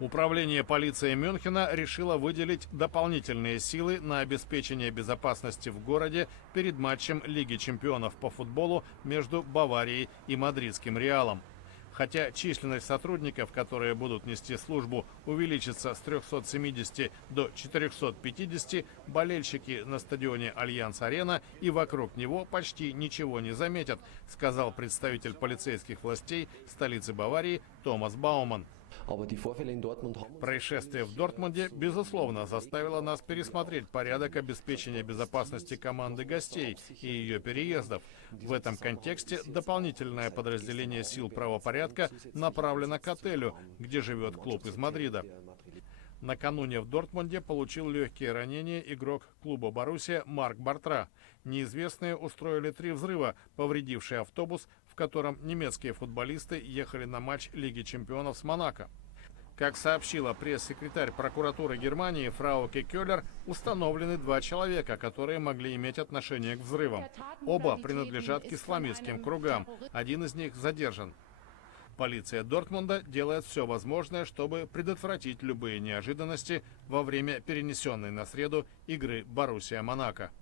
Управление полиции Мюнхена решило выделить дополнительные силы на обеспечение безопасности в городе перед матчем Лиги чемпионов по футболу между Баварией и мадридским Реалом. Хотя численность сотрудников, которые будут нести службу, увеличится с 370 до 450, болельщики на стадионе Альянс-Арена и вокруг него почти ничего не заметят, сказал представитель полицейских властей столицы Баварии Томас Бауман. Происшествие в Дортмунде, безусловно, заставило нас пересмотреть порядок обеспечения безопасности команды гостей и ее переездов. В этом контексте дополнительное подразделение сил правопорядка направлено к отелю, где живет клуб из Мадрида. Накануне в Дортмунде получил легкие ранения игрок клуба «Боруссия» Марк Бартра. Неизвестные устроили 3 взрыва, повредившие автобус, в котором немецкие футболисты ехали на матч Лиги чемпионов с Монако. Как сообщила пресс-секретарь прокуратуры Германии Фрауке Кёллер, установлены 2 человека, которые могли иметь отношение к взрывам. Оба принадлежат к исламистским кругам. Один из них задержан. Полиция Дортмунда делает все возможное, чтобы предотвратить любые неожиданности во время перенесенной на среду игры Боруссия-Монако.